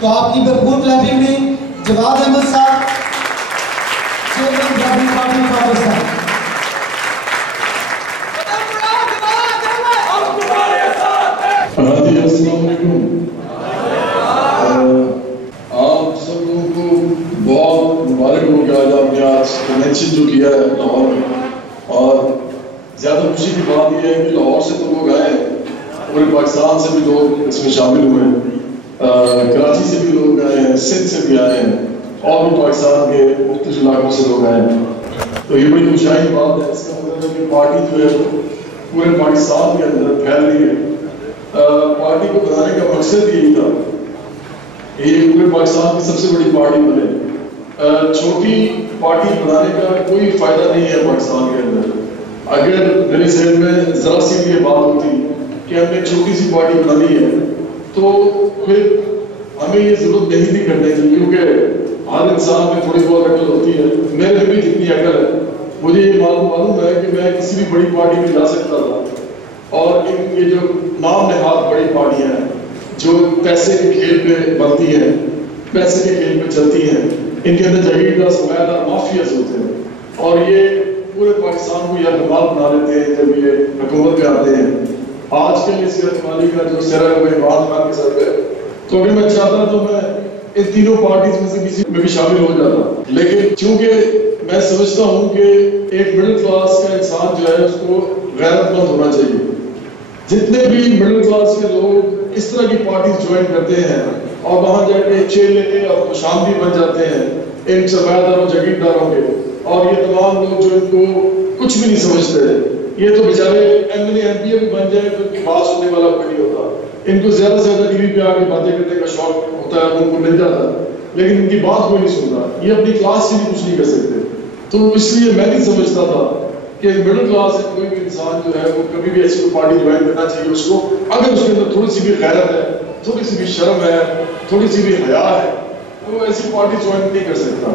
تو آپ کی بھرپور کلیپنگ میں جواد احمد صاحب، چیئرمین برابری پارٹی پاکستان۔ السلام علیکم۔ آپ سب لوگوں کو بہت مبارک ہو کہ آج آپ نے آج کنونشن جو کیا ہے لاہور میں، اور زیادہ خوشی کی بات یہ ہے کہ لاہور سے تو لوگ آئے ہیں، پورے پاکستان سے بھی لوگ اس میں شامل ہوئے ہیں، کراچی سے بھی لوگ آئے ہیں، سندھ سے بھی آئے ہیں، اور بھی پاکستان کے مختلف علاقوں سے لوگ آئے ہیں۔ تو یہ بڑی خوشحالی بات ہے، اس کا مطلب ہے کہ پارٹی جو ہے پورے پاکستان کے اندر پھیل رہی ہے۔ پارٹی کو بنانے کا مقصد یہی تھا کہ یہ پورے پاکستان کی سب سے بڑی پارٹی بنے۔ چھوٹی پارٹی بنانے کا کوئی فائدہ نہیں ہے پاکستان کے اندر۔ اگر میرے ذہن میں ذرا سی بھی یہ بات ہوتی کہ ہم نے چھوٹی سی پارٹی بنانی ہے تو پھر ہمیں یہ ضرورت نہیں تھی کرنے کی، کیونکہ ہر انسان میں تھوڑی بہت عقل ہوتی ہے۔ میرے بھی جتنی عقل ہے، مجھے یہ معلوم ہے کہ میں کسی بھی بڑی پارٹی میں جا سکتا تھا، اور یہ جو نام نہاد بڑی پارٹیاں ہیں جو پیسے کے کھیل پہ بنتی ہیں، پیسے کے کھیل پہ چلتی ہیں، ان کے اندر جاگیردار سرمایہ مافیاز ہوتے ہیں، اور یہ پورے پاکستان کو یرغمال بنا لیتے ہیں جب یہ حکومت پہ آتے ہیں۔ آج کل اس یرغمالی کا جو سر ہے وہ عمران خان کے سر پہ، تو اگر میں چاہتا تو میں ان تینوں پارٹیز میں سے کسی میں بھی شامل ہو جاتا، لیکن چونکہ میں سمجھتا ہوں کہ ایک مڈل کلاس کا انسان جو ہے اس کو غیرت مند ہونا چاہیے۔ جتنے بھی مڈل کلاس کے لوگ اس طرح کی پارٹیز جوائن کرتے ہیں اور وہاں جا کے چیلے اور خوشامدی بن جاتے ہیں ان سرمایہ داروں جاگیرداروں کے، اور یہ تمام لوگ جو ان کو کچھ بھی نہیں سمجھتے، یہ تو بیچارے M L A M P A بھی بن جائیں تو ان کی بات سننے والا کوئی نہیں ہوتا۔ ان کو زیادہ سے زیادہ ٹی وی پہ آ کے باتیں کرنے کا شوق ہوتا ہے، ان کو مل جاتا ہے، لیکن ان کی بات کوئی نہیں سنتا، یہ اپنی کلاس سے بھی کچھ نہیں کر سکتے۔ تو اس لیے میں نہیں سمجھتا تھا کہ مڈل کلاس سے کوئی بھی انسان جو ہے وہ کبھی بھی ایسی کوئی پارٹی جوائن کرنا چاہیے اس کو، اگر اس کے اندر تھوڑی سی بھی غیرت ہے، تھوڑی سی بھی شرم ہے، تھوڑی سی بھی حیا ہے، تو وہ ایسی پارٹی جوائن نہیں کر سکتا۔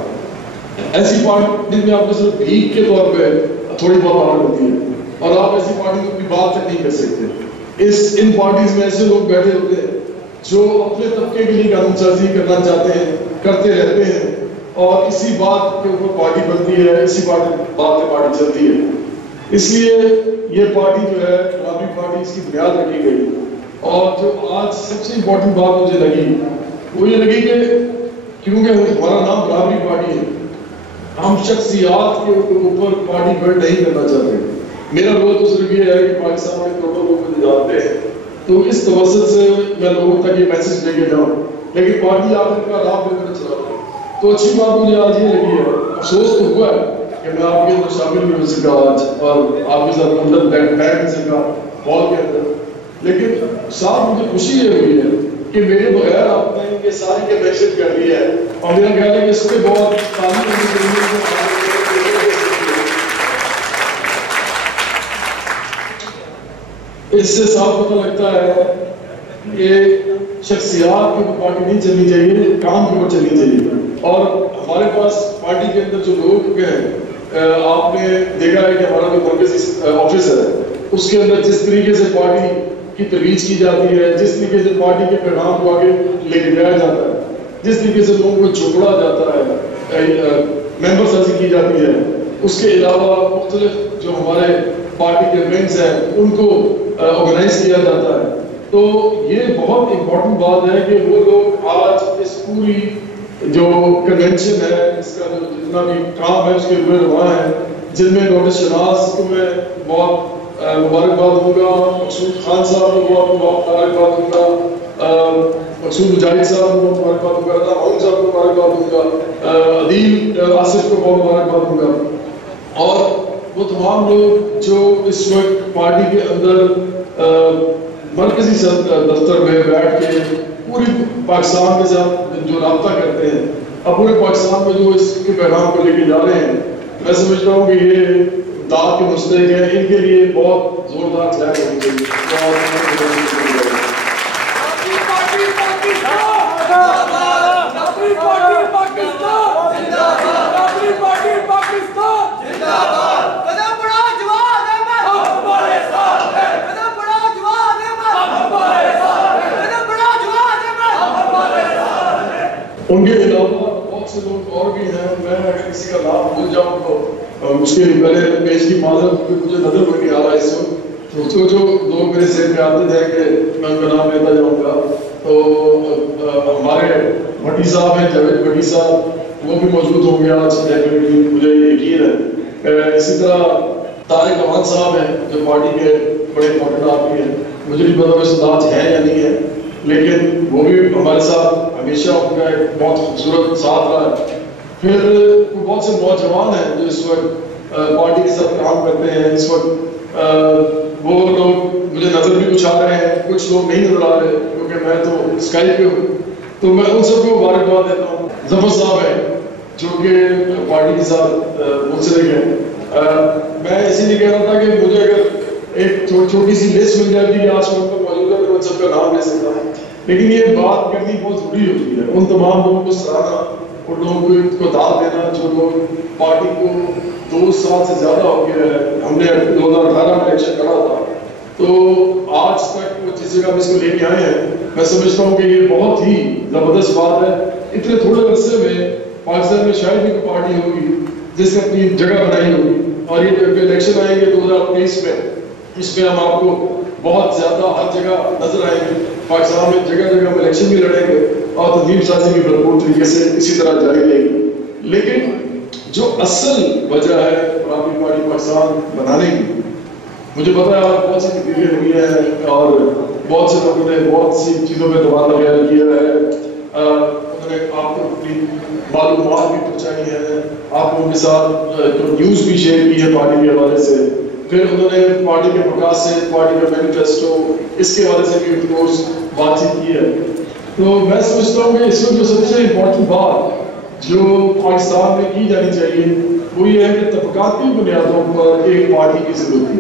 ایسی پارٹی میں آپ کو صرف بھیک کے طور پہ تھوڑی بہت پاور ہوتی ہے، اور آپ ایسی پارٹی میں اپنی بات تک نہیں کر سکتے۔ ان پارٹیز میں ایسے لوگ بیٹھے ہوتے ہیں جو اپنے طبقے کے لیے قانون سازی کرنا چاہتے ہیں، کرتے رہتے ہیں، اور اسی بات کے اوپر پارٹی بنتی ہے، اسی بات پہ پارٹی چلتی ہے۔ اس لیے یہ پارٹی جو ہے برابری پارٹی، اس کی بنیاد رکھی گئی، اور جو آج سب سے امپورٹنٹ بات مجھے لگی وہ یہ لگی کہ کیونکہ ہمارا نام برابری پارٹی ہے، ہم شخصیات کے اوپر پارٹی بلڈ نہیں کرنا چاہتے۔ میرا رول تو صرف یہ ہے کہ پاکستان میں کروڑوں لوگ مجھے جانتے ہیں، تو اس توسط سے میں لوگوں تک یہ میسج لے کے جاؤں، لیکن پارٹی آخر کا راہ پہ میں چلا رہا ہوں۔ تو اچھی بات مجھے آج یہ لگی ہے، افسوس تو ہوا ہے کہ میں آپ کے اندر شامل نہیں ہو سکا آج، اور آپ کے ساتھ اندر بیٹھ نہیں سکا ہال کے اندر، لیکن ساتھ مجھے خوشی یہ ہوئی ہے کہ میرے بغیر آپ نے یہ ساری کے میسج کر دی ہے، اور میرا خیال ہے کہ اس پہ بہت تعلیم ہونی چاہیے۔ اس سے صاف پتہ لگتا ہے کہ شخصیات کی پارٹی نہیں چلنی چاہیے، کام کے اوپر چلنی چاہیے۔ اور ہمارے پاس پارٹی کے اندر جو لوگ ہیں، آپ نے دیکھا ہے کہ ہمارا جو مرکزی آفس ہے اس کے اندر جس طریقے سے پارٹی کی ترویج کی جاتی ہے، جس طریقے سے پارٹی کے پیغام کو آگے لے کے جایا جاتا ہے، جس طریقے سے لوگوں کو جھوپڑا جاتا ہے، ممبر سازی کی جاتی ہے، اس کے علاوہ مختلف جو ہمارے پارٹی کے ایونٹس ہیں ان کو آرگنائز کیا جاتا ہے، تو یہ بہت امپورٹنٹ بات ہے کہ وہ لوگ آج اس پوری جو کنونشن ہے، اس کا جو جتنا بھی کام ہے اس کے روئے رواں ہیں، جن میں ڈاکٹر شناز کو میں بہت مبارکباد دوں گا، مقصود خان صاحب کو بہت مبارکباد دوں گا، مقصود مجاہد صاحب کو مبارکباد دوں گا، رضا محمد صاحب کو مبارکباد دوں گا، عدیل آصف کو بہت مبارکباد دوں گا، اور وہ تمام لوگ جو اس وقت پارٹی کے اندر مرکزی دفتر میں بیٹھ کے پوری پاکستان کے ساتھ جو رابطہ کرتے ہیں، اب پورے پاکستان میں جو اس کے پیغام کو لے کے جا رہے ہیں، میں سمجھتا ہوں کہ یہ داد کے مستحق ہے، ان کے لیے بہت زوردار کلیپ ہونی چاہیے۔ ان کے علاوہ بہت سے لوگ اور بھی ہیں، میں اگر کسی کا نام بھول جاؤں تو اس کے پہلے پیش کی معذرت، کیونکہ مجھے نظر میں نہیں آ رہا اس وقت. تو جو لوگ میرے ذہن میں آتے تھے کہ میں ان کا نام لیتا جاؤں گا، تو ہمارے بھٹی صاحب ہیں، جاوید بھٹی صاحب، وہ بھی موجود ہوں گے آج ڈیفینیٹلی، مجھے یقین ہے. اسی طرح طارق امان صاحب ہیں جو پارٹی کے بڑے امپورٹنٹ آدمی ہیں، مجھے نہیں پتا وہ ساتھ ہے یا نہیں ہے، لیکن وہ بھی ہمارے ساتھ ہمیشہ ان کا ایک بہت خوبصورت ساتھ رہا ہے. پھر بہت سے نوجوان ہیں جو اس وقت پارٹی کے ساتھ کام کرتے ہیں. اس وقت وہ لوگ مجھے نظر بھی کچھ آ رہے ہیں، کچھ لوگ نہیں نظر آ رہے کیونکہ میں تو اسکائپ پہ ہوں، تو میں ان سب کو مبارکباد دیتا ہوں. ظفر صاحب ہیں جو کہ پارٹی کے ساتھ منسلک ہیں. میں اسی لیے کہہ رہا تھا کہ مجھے اگر ایک چھوٹی سی لسٹ مل جاتی ہے آج کل پر موجود ہے تو میں سب کا نام لے سکتا ہوں، لیکن یہ بات کرنی بہت ضروری ہوتی ہے. ان تمام لوگوں کو سراہنا، ان لوگوں کو داد دینا جو لوگ پارٹی کو 2 سال سے زیادہ ہو گیا ہے. ہم نے 2018 میں الیکشن کرا تھا، تو آج تک وہ جس جگہ ہم اس کو لے کے آئے ہیں، میں سمجھتا ہوں کہ یہ بہت ہی زبردست بات ہے. اتنے تھوڑے عرصے میں پاکستان میں شاید بھی کوئی پارٹی ہوگی جس نے اپنی جگہ بنائی ہوگی. اور یہ جو الیکشن آئیں گے 2023 میں، اس میں ہم آپ کو بہت زیادہ ہر جگہ نظر آئیں گے. پاکستان میں جگہ جگہ ہم الیکشن بھی لڑیں گے اور تنظیم سازی بھی بھرپور طریقے سے اسی طرح جاری رہے گی. لیکن جو اصل وجہ ہے پیپلز پارٹی پاکستان بنانے کی، مجھے پتا ہے آپ بہت سی تقریریں ہوئی ہیں اور بہت سے لوگوں نے بہت سی چیزوں پہ دباؤ بیان کیا ہے. انہوں نے آپ کو اپنی معلومات بھی پہنچائی ہیں، آپ کو ان کے ساتھ نیوز بھی شیئر کی ہے پارٹی کے حوالے سے. پھر انہوں نے پارٹی کے مقاصد، پارٹی کا مینیفیسٹو، اس کے حوالے سے بھی آف کورس بات چیت کی ہے. تو میں سمجھتا ہوں کہ اس وقت جو سب سے امپورٹنٹ بات جو پاکستان میں کی جانی چاہیے وہ یہ ہے کہ طبقاتی بنیادوں پر ایک پارٹی کی ضرورت ہے.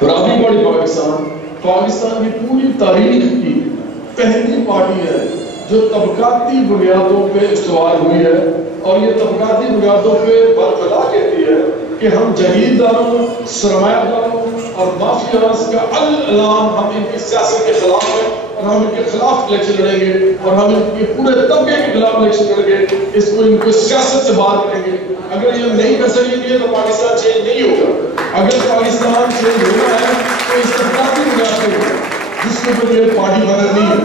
پیپلز پارٹی پاکستان کی پوری تاریخ کی پہلی پارٹی ہے جو طبقاتی بنیادوں پہ استوار ہوئی ہے، اور یہ طبقاتی بنیادوں پہ برقرار کہتی ہے کہ ہم جاگیرداروں، سرمایہ داروں اور مافیاز کا اعلان، ہم ان کی سیاست کے خلاف ہیں اور ہم ان کے خلاف الیکشن لڑیں گے اور ہم ان کے پورے طبقے کے خلاف الیکشن لڑیں گے. اس کو ان کو سیاست سے باہر کریں گے. اگر یہ نہیں کر سکیں گے تو پاکستان چینج نہیں ہوگا. اگر پاکستان چینج ہونا ہے تو اس طبقاتی بنیاد پہ ہوگا جس کے اوپر یہ پارٹی بنا نہیں ہے.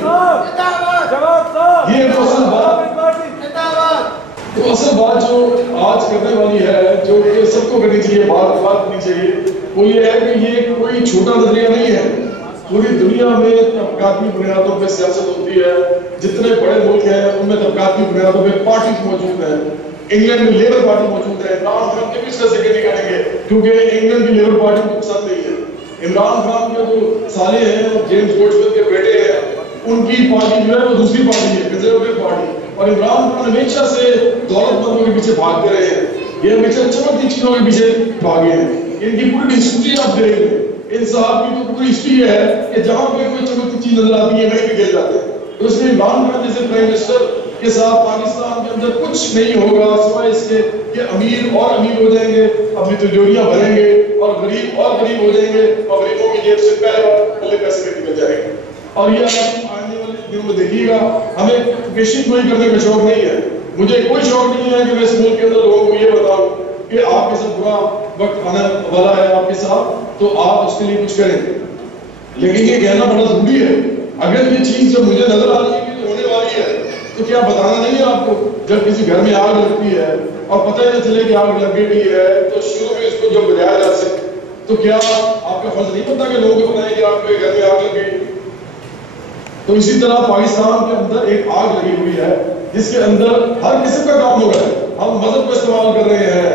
یہ تو اصل بات جو آج کرنے والی ہے، جو کہ سب کو کرنی چاہیے، بات کرنی چاہیے، وہ یہ ہے کہ یہ کوئی چھوٹا نظریہ نہیں ہے. پوری دنیا میں طبقاتی بنیادوں پہ سیاست ہوتی ہے. جتنے بڑے ملک ہیں ان میں طبقاتی بنیادوں پہ پارٹیز موجود ہیں. انگلینڈ میں لیبر پارٹی موجود ہے. عمران خان کے بھی اس کا ذکر نہیں کریں گے کیونکہ انگلینڈ کی لیبر پارٹی کو پسند نہیں ہے. عمران خان کے جو سالے ہیں، جیمز گوڈسمتھ کے بیٹے ہیں، ان کی پارٹی جو ہے وہ دوسری پارٹی ہے، کنزرویٹو پارٹی. اور عمران خان ہمیشہ سے دولت مندوں کے پیچھے بھاگتے رہے ہیں. یہ ہمیشہ چمکتی چیزوں کے پیچھے بھاگے ہیں. ان کی پوری ہسٹری آپ دیکھ لیں. ان صاحب کی تو پوری ہسٹری ہے کہ جہاں پہ کوئی چمکتی چیز نظر آتی ہے وہیں پہ گر جاتے ہیں. تو اس لیے عمران خان جیسے پرائم منسٹر کے ساتھ پاکستان کے اندر کچھ نہیں ہوگا سوائے اس کے کہ امیر اور امیر ہو جائیں گے، اپنی تجوریاں بھریں گے، اور غریب اور غریب ہو جائیں گے، اور غریبوں کی جیب سے پہلے پیسے نکل جائیں گے. اور یہ آپ آنے والے دنوں میں دیکھیے گا. ہمیں پیشن گوئی کرنے کا شوق نہیں ہے. مجھے کوئی شوق نہیں ہے کہ میں اس ملک کے اندر لوگوں کو یہ بتاؤں کہ آپ کے ساتھ برا وقت آنے والا ہے آپ کے ساتھ، تو آپ اس کے لیے کچھ کریں. لیکن یہ کہنا بڑا ضروری ہے. اگر یہ چیز جب مجھے نظر آ رہی ہے کہ ہونے والی ہے تو کیا بتانا نہیں ہے آپ کو؟ جب کسی گھر میں آگ لگتی ہے اور پتہ ہی نہ چلے کہ آگ لگ گئی ہے تو شروع میں اس کو جب بجایا جا سکے تو کیا آپ کا فرض نہیں بنتا کہ لوگوں کو بتائیں کہ آپ کے گھر میں آگ لگ گئی؟ تو اسی طرح پاکستان کے اندر ایک آگ لگی ہوئی ہے جس کے اندر ہر قسم کا کام ہو رہا ہے. ہم مذہب کو استعمال کر رہے ہیں،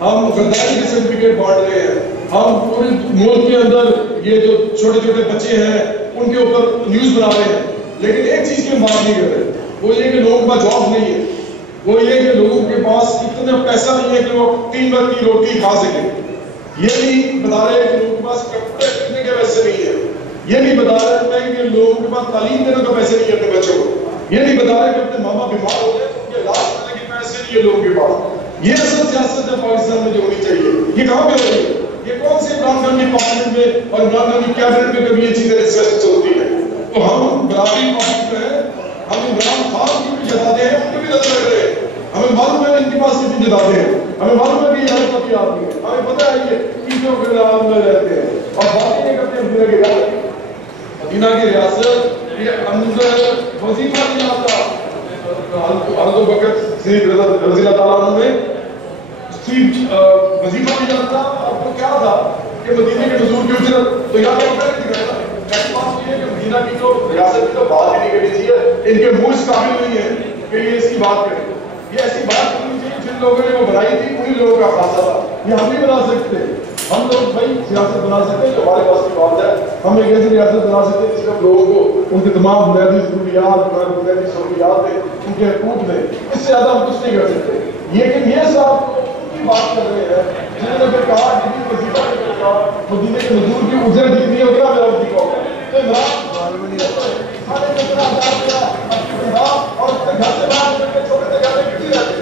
ہم غداری کے سرٹیفکیٹ بانٹ رہے ہیں، ہم پورے ملک کے اندر یہ جو چھوٹے چھوٹے بچے ہیں ان کے اوپر نیوز بنا رہے ہیں. لیکن ایک چیز کی ہم بات نہیں کر رہے، وہ یہ کہ لوگوں کے پاس جاب نہیں ہے. وہ یہ کہ لوگوں کے پاس اتنا پیسہ نہیں ہے کہ وہ 3 وقت کی روٹی کھا سکیں. یہ نہیں بتا رہے کہ لوگوں کے پاس کپڑے خریدنے کے پیسے نہیں ہے. یہ نہیں بتا رہے کہ لوگوں کے پاس تعلیم دینے کا پیسے نہیں ہے اپنے بچوں کو. یہ نہیں بتا رہے کہ اپنے ماما بیمار ہو جائے تو ان کے علاج کرنے کے پیسے نہیں ہے لوگوں کے پاس. یہ اصل سیاست ہے پاکستان میں جو ہونی چاہیے. یہ کہاں پہ ہو رہی ہے؟ یہ کون سے عمران خان کی پارلیمنٹ میں اور عمران خان کی کیبنٹ میں کبھی یہ چیزیں ڈسکس ہوتی ہیں؟ تو ہم برابری پارٹی پہ ہیں، ہم عمران خان کی بھی جتاتے ہیں، ان کی بھی نظر رکھ رہے ہیں، ہمیں معلوم ہے ان کے پاس کتنی جتاتے ہیں، ہمیں معلوم ہے کہ یہ حرکتی آدمی ہے، ہمیں پتہ ہے یہ چیزوں کے نام میں رہتے ہیں اور بات نہیں کرتے ہیں مدینہ کی ریاست، مدینہ کی ریاست یہ اندر وظیفہ نہیں آتا۔ حضرت بکر صدیق رضی اللہ تعالیٰ عنہ نے وظیفہ نہیں جانتا، اب وہ کیا تھا کہ مدینہ کے نزول کی اجرت تو یہاں پر اوپر نہیں کرتا۔ ایسی بات یہ ہے کہ مدینہ کی جو ریاست کی تو بات ہی نہیں کرنی چاہیے، ان کے منہ اس قابل نہیں ہے کہ یہ اس کی بات کریں، یہ ایسی بات کرنی چاہیے جن لوگوں نے وہ بنائی تھی انہی لوگوں کا خاصہ تھا، یہ ہم نہیں بنا سکتے۔ ہم لوگ بھائی سیاست بنا سکتے ہیں جو ہمارے پاس کی بات ہے، ہم ایک ایسی ریاست بنا سکتے ہیں جس میں لوگوں کو ان کے تمام بنیادی ضروریات، بنیادی سہولیات دیں، ان کے حقوق دیں، اس سے زیادہ ہم کچھ نہیں کر سکتے۔ لیکن یہ صاحب بات کر رہے ہیں جنہوں نے پھر کہا کہ وظیفہ نے کہا مدینہ کے نزول کی اجرت جتنی ہوگی نا میرا وظیفہ ہوگا، تو عمران سارے کتنا آزاد کیا اور اس کے گھر سے باہر نکل کے چھوٹے سے گھر میں کسی رہتے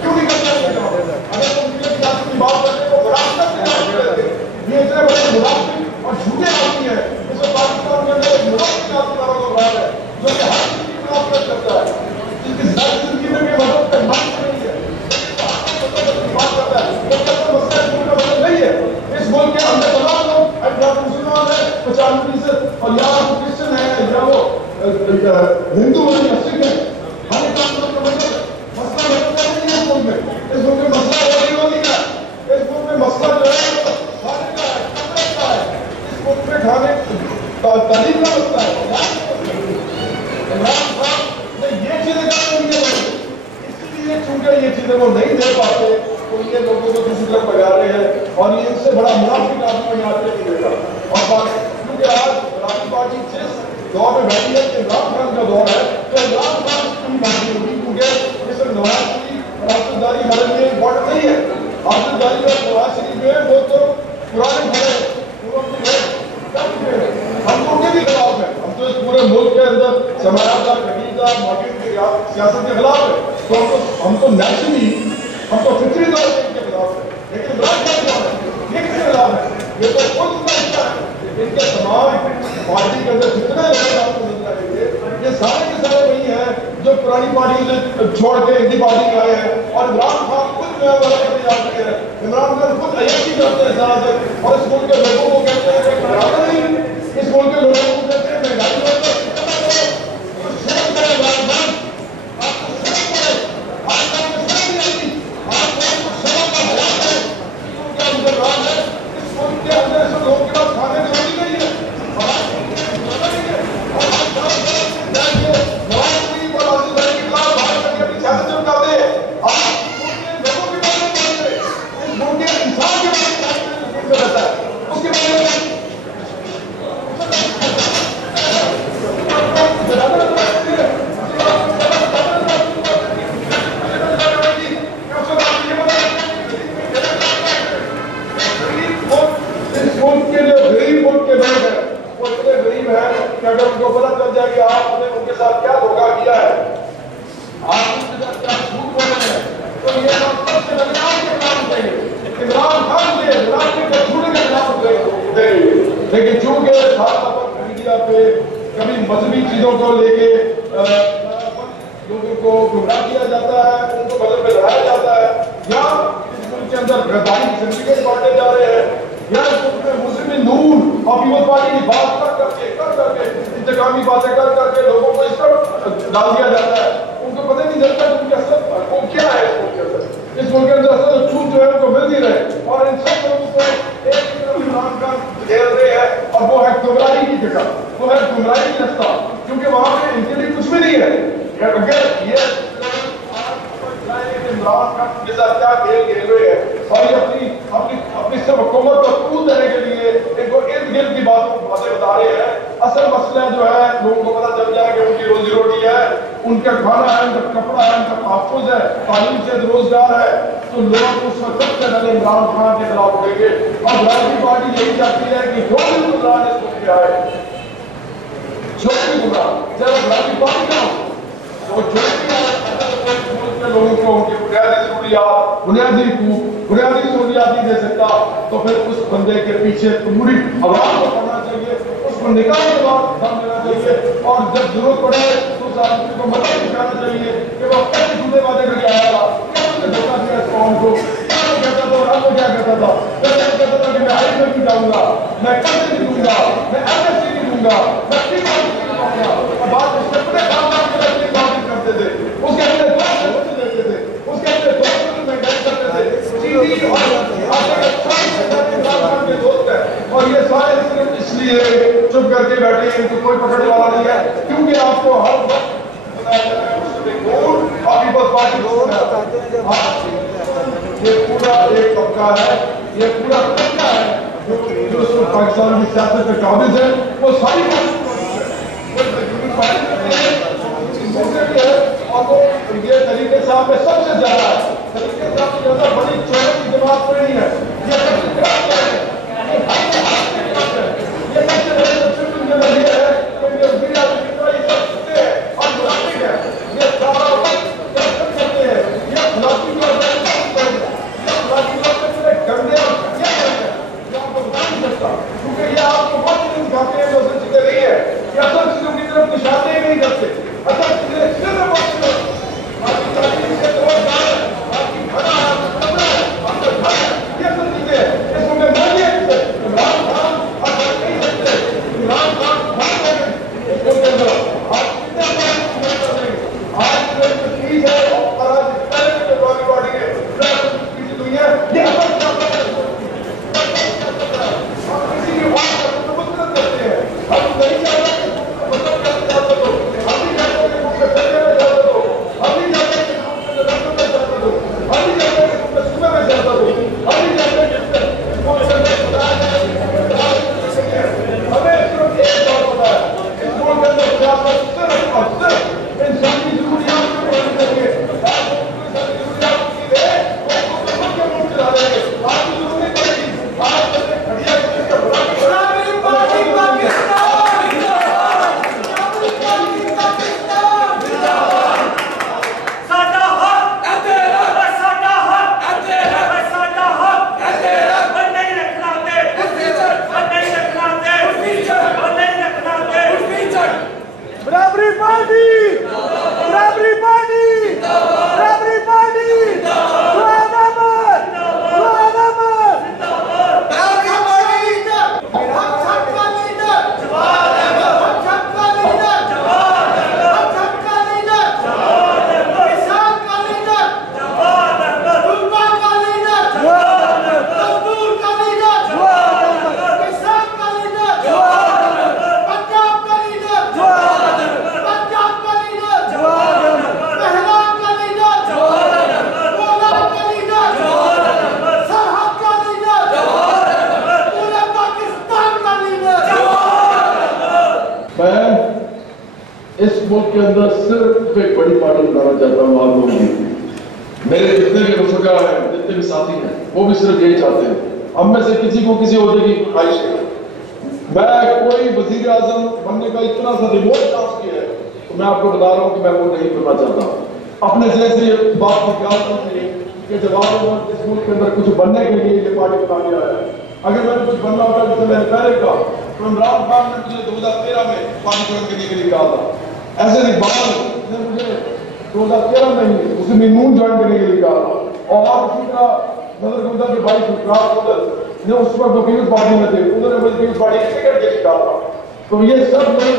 کیوں نہیں کرتے ہیں کام؟ اگر تم مدینہ کی ریاست کی بات کرتے ہیں وہ منافقت سے بات کرتے ہیں، یہ اتنے بڑے منافق اور جھوٹے آدمی ہیں، اس میں پاکستان کے اندر ایک منافق آدمی نام کا بیان ہے جو کہ ہر چیز کی منافقت کرتا ہے، جس کی ساری زندگی میں کوئی مدد کا مقصد نہیں ہے، بات کرتا ہے وہ کہتا ہے مسئلہ اس ملک کا مطلب نہیں ہے، اس ملک کے اندر تمام لوگ یا مسلمان ہیں 95% اور یا وہ کرسچن ہیں یا وہ ہندو ہیں یا سکھ ہیں، ہر ایک کا مطلب مسئلہ نہیں ہے اس ملک میں، اس ملک میں مسئلہ روزی کا ہے، اس ملک میں مسئلہ جو ہے کھانے کا ہے، کپڑے کا ہے، اس ملک میں کھانے تعلیم کا مسئلہ ہے۔ عمران خان نے یہ چیزیں کرنے نہیں ہے، اس لیے چونکہ یہ چیزیں وہ نہیں دے پاتے تو یہ لوگوں کو دوسری طرف بجا رہے ہیں اور یہ ان سے بڑا منافق آدمی یہاں پہ نہیں دیتا۔ اور کیونکہ آج عراقی پارٹی جس دور میں بیٹھی ہے کہ عمران خان کا دور ہے تو عمران خان کی بات ہوگی کیونکہ اس میں نواز شریف اور حافظ داری ہمارے لیے امپورٹنٹ نہیں ہے۔ حافظ داری اور نواز شریف میں وہ تو پرانے گھر ہم تو ان کے بھی خلاف ہیں، ہم تو اس پورے ملک کے اندر سماجات کا قبیلہ مارکیٹ کی سیاست کے خلاف ہے، تو ہم تو نیچرلی ہم تو فطری طور سے ان کے خلاف ہیں، لیکن عمران خان کیا ہے یہ کس کے خلاف ہے؟ یہ تو خود ان کا حصہ ہے، ان کے تمام پارٹی کے اندر جتنے لوگ آپ کو نظر آئیں گے یہ سارے کے سارے وہی ہیں جو پرانی پارٹی سے چھوڑ کے نئی پارٹی میں آئے ہیں، اور عمران خان خود میں والا کرنے جا چکے ہیں، عمران خان خود عیاشی کرتے ہیں زیادہ اور اس ملک کے لوگوں کو کہتے ہیں کہ برابر نہیں، اس ملک کے لوگوں کو کہتے ہیں مہنگائی بڑھتی ہے، اگر ان کو پتہ چل جائے کہ آپ نے ان کے ساتھ کیا دھوکہ کیا ہے، آپ ان کے ساتھ کیا جھوٹ بولے ہیں، تو یہ سب سے عمران کے خلاف دیں گے، عمران خان کے عمران کے جھوٹ کے خلاف دیں گے، لیکن چونکہ خاص طور پر میڈیا پہ کبھی مذہبی چیزوں کو لے کے لوگوں کو گمراہ کیا جاتا ہے، ان کو مذہب پہ لڑایا جاتا ہے، یا اس ملک کے اندر غداری سرٹیفکیٹ بانٹے جا رہے ہیں، یا مسلم نون اور پیپلز پارٹی کی بات کر کے انتقامی باتیں کر کے لوگوں کو اس طرح ڈال دیا جاتا ہے، ان کو پتہ نہیں چلتا کہ ان کے اصل حقوق کیا ہے اس ملک کے اندر، اس ملک کے اندر اصل چھوٹ جو ہے ان کو مل نہیں رہے، اور ان سب لوگوں کو ایک عمران خان گھیر رہے ہیں، اور وہ ہے گمراہی کی جگہ، وہ ہے گمراہی کی رستہ، کیونکہ وہاں پہ ان کے لیے کچھ بھی نہیں ہے۔ اگر یہ عمران خان کے ساتھ کیا کھیل ہوئے ہیں اور یہ اپنی سب حکومت کو قوت دینے کے لیے ان کو ارد گرد کی باتیں بتا رہے ہیں، اصل مسئلہ جو ہے لوگوں کو پتہ چل جائے کہ ان کی روزی روٹی ہے، ان کا کھانا ہے، ان کا کپڑا ہے، ان کا تحفظ ہے، تعلیم سے روزگار ہے، تو لوگ اس وقت سب سے پہلے عمران خان کے خلاف اٹھیں گے، اور بھارتی پارٹی یہی چاہتی ہے کہ جو بھی گمراہ اس کو کیا ہے، جو بھی گمراہ چاہے بھارتی پارٹی کا ہو، وہ جو بھی لوگوں کو ان کی بنیادی حقوق بنیادی سہولیات نہیں دے سکتا، تو پھر اس بندے کے پیچھے پوری عوام کو پڑھنا چاہیے، اس کو نکاح کے بعد دم لینا چاہیے، اور جب ضرورت پڑے تو आदमी को मत दिखाना चाहिए कि वो अपने झूठे वादे करके आया था, धोखा दिया इस कौम को। कहता था और आपको क्या कहता था? कहता था कि मैं हाई कोर्ट में जाऊंगा, मैं कर्ज नहीं दूंगा, मैं एमएससी नहीं दूंगा, मैं फ्री मार्केट नहीं दूंगा। और बात उसके अपने खानदान के लिए फ्री मार्केट करते थे, उसके अपने दोस्त बच्चे देते थे, उसके अपने दोस्तों में डर करते थे। सीधी और के दोस्त है, और ये सारे सिर्फ इसलिए चुप करके बैठे हैं, इनको कोई पकड़ने वाला नहीं है, क्योंकि आपको हर वक्त ये पूरा एक तबका है, ये पूरा तबका है जो पाकिस्तान की सियासत में काबिज है, वो सारी और वो ये तरीके साहब में सबसे ज्यादा है। तरीके साहब से ज्यादा बड़ी चौड़े की जमात कोई नहीं है, ये सबसे बड़ा है, ये सबसे बड़ी सबसे दुनिया में है, क्योंकि दुनिया में कितना ये सब छुट्टे है और मुनाफिक है, ये सारा वक्त सब करते हैं, ये मुनाफिक और गंदे और क्या करते हैं, ये आपको बता नहीं सकता, क्योंकि ये आपको बहुत चीजें दिखाते हैं जो असल चीजें नहीं है, ये असल चीजों की तरफ निशाने ही नहीं करते, असल चीजें सिर्फ आपकी तारीफ से रोजगार है, आपकी खाना है, आपका कपड़ा है, आपका घर है, ये असल चीजें हैं। इसमें मैं मानिए इमरान खान आप नहीं सकते, इमरान खान मार देंगे इसको के अंदर आप कितने बार कर देंगे। आज जो चीज है और आज पहले जो बॉडी है किसी दुनिया ये असल क्या हम किसी की बात करते हैं, हम नहीं चाहते मतलब करते जाते तो हम नहीं चाहते कि मुझे फैसले में जाते तो हम नहीं चाहते कि मुझे रस्तों में जाते तो हम नहीं चाहते कि मुझे सुबह में जाता तो हम नहीं चाहते कि मुझे हमें सिर्फ एक बात पता है, इस मुल्क के अंदर सियासत सिर्फ और सिर्फ इंसानी जरूरियात को पूरी करेंगे। इस मुल्क के अंदर सिर्फ एक बड़ी पार्टी बनाना चाहता हूँ आप लोगों की। मेरे जितने भी रफका हैं, जितने भी साथी हैं, वो भी सिर्फ यही चाहते हैं। हम में से किसी को किसी ओहदे की ख्वाहिश है। मैं कोई वजीर आजम बनने का इतना सा रिमोट चांस किया है तो मैं आपको बता रहा हूँ कि मैं वो नहीं करना चाहता। अपने जहन से ये बात निकाल सकते कि जब आप इस मुल्क के अंदर कुछ बनने के लिए ये पार्टी बना लिया है। अगर मैंने कुछ बनना होता जैसे मैंने पहले कहा तो इमरान खान ने मुझे 2013 में पार्टी ज्वाइन करने के लिए कहा था। ऐसे इकबाल ने मुझे 2013 में ही उसने नून ज्वाइन करने के लिए कहा था। और उसी का नजर गुजर के भाई सुखराज कोदल ने उस वक्त पीपल्स पार्टी में थे, उन्होंने मुझे पीपल्स पार्टी के टिकट के लिए कहा था। तो ये सब लोग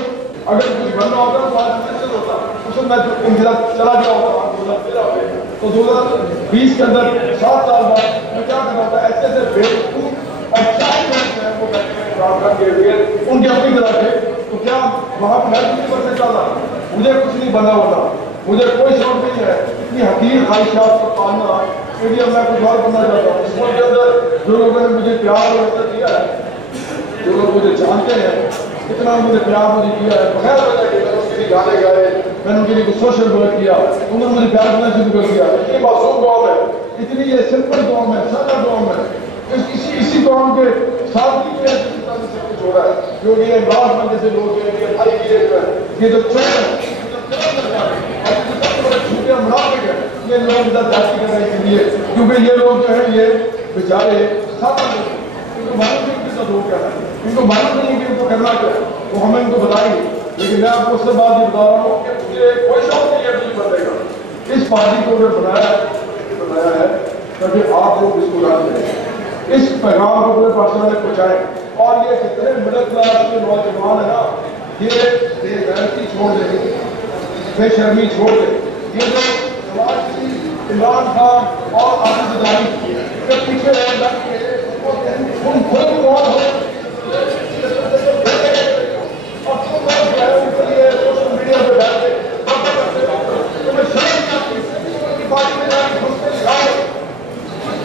अगर कुछ बनना होता तो आज मिनिस्टर होता, उसमें मैं इंतजार चला गया होता 2013 में। तो 2020 के अंदर 7 साल बाद मैं क्या करना होता, ऐसे ऐसे बेवकूफ और उनके अपनी तरह थे। तो क्या वहां पर बन चाहता, मुझे कुछ नहीं बना होता, मुझे कोई शौक नहीं है इतनी हकीर ख्वाहिशात को पालना के लिए मैं कुछ और बनना चाहता हूँ। इस मुल्क के अंदर जो लोगों ने मुझे प्यार और इज्जत दिया है, जो लोग मुझे जानते हैं, इतना मुझे प्यार मुझे किया है बगैर वजह के, मैंने उनके लिए गाने गाए, मैंने उनके लिए कुछ सोशल वर्क किया, उन्होंने मुझे प्यार करना शुरू कर दिया। इतनी मासूम कौम है, इतनी ये सिंपल कौम है, सादा कौम है, इसी कौम के साथ ही जोड़ा है क्योंकि ये इमरान खान जैसे लोग हैं, ये भाई ये जो चोर है, झूठे मुनाफिक है, ये लोग इधर जाति करने के लिए, क्योंकि ये लोग जो है ये बेचारे सादा लोग, इनको मालूम नहीं किसका लोग क्या है, इनको मालूम नहीं कि इनको करना क्या है। वो हमें इनको बताएंगे لیکن میں آپ کو اس سے بات یہ بتا رہا ہوں کہ مجھے کوئی شوق نہیں ہے اپنی بندے کا. اس پارٹی کو میں بنایا ہے تاکہ آپ لوگ اس کو جانتے ہیں، اس پیغام کو پورے پاکستان میں پہنچائیں. اور یہ جتنے مڈل کلاس کے نوجوان ہیں نا، یہ بے غیرتی چھوڑ دیں، بے شرمی چھوڑ دیں. یہ جو نواز شریف، عمران خان اور عاصم زرداری کے پیچھے لگ کے تم خود کون ہو اور تم لوگ جو ہے ان کے لیے سوشل میڈیا پہ بیٹھ کے تمہیں شرم نہیں آتی پارٹی میں جا کے گھس کے دکھاؤ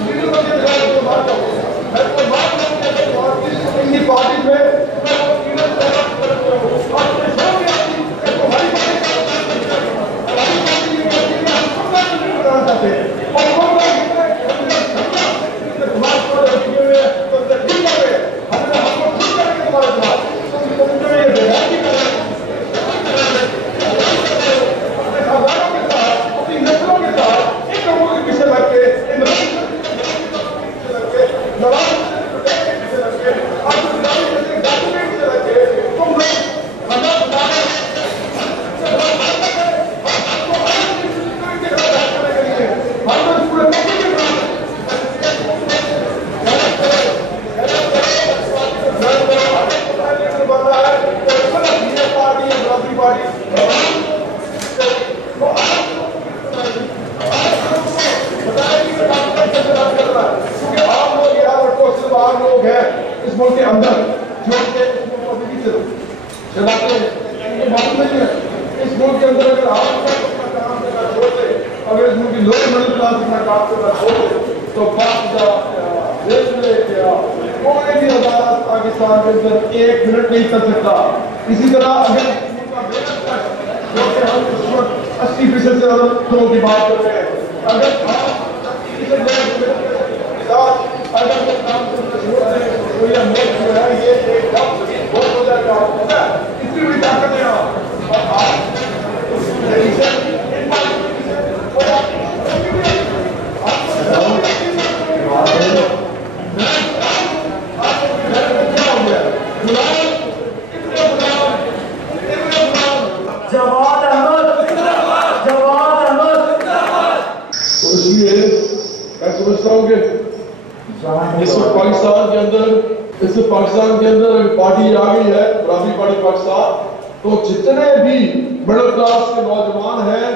ویڈیو بنا کے دکھاؤ. میں کوئی بات نہیں کرتا ان کی پارٹی میں میں وہ کیڑے پیدا کرتے ہوں اور تمہیں شرم نہیں آتی کہ تمہاری پارٹی ہماری پارٹی کی پارٹی میں ہم سب کا نہیں بنانا چاہتے ہیں اور ہم لوگ تمہارے کو لڑکی ہوئے تو ٹھیک ہے ہم نے ہم کو ٹھیک کریں گے تمہارے ساتھ تم جو یہ بغیرتی کر رہے ہیں اپنے خزانوں کے ساتھ اپنی نسلوں کے ساتھ ان لوگوں کے پیچھے لگ کے ان لگ کے نواز اس ملک کے اندر جو کہ اس ملک کو بھی چلاتے ہیں ان کو معلوم نہیں ہے اس ملک کے اندر اگر آپ اپنا کام کرنا چھوڑ دیں، اگر اس ملک کی لوگ مڈل کلاس اپنا کام کرنا چھوڑ دیں تو باقاعدہ ریلوے کیا کوئی بھی عدالت پاکستان کے اندر 1 منٹ نہیں چل سکتا. اسی طرح اگر جو کہ ہم اس وقت 80% سے زیادہ لوگوں کی بات کر رہے ہیں، اگر اگر وہ کام کرنا چھوڑ دیں تو یہ ملک جو ہے یہ ایک دم بہت ہو جائے گا. اتنی بڑی طاقت ہے اور آپ جواد احمد تو اس لیے میں سمجھتا ہوں کہ اس پاکستان کے اندر اگر پارٹی آ گئی ہے برادری پارٹی پاکستان، تو جتنے بھی مڈل کلاس کے نوجوان ہیں،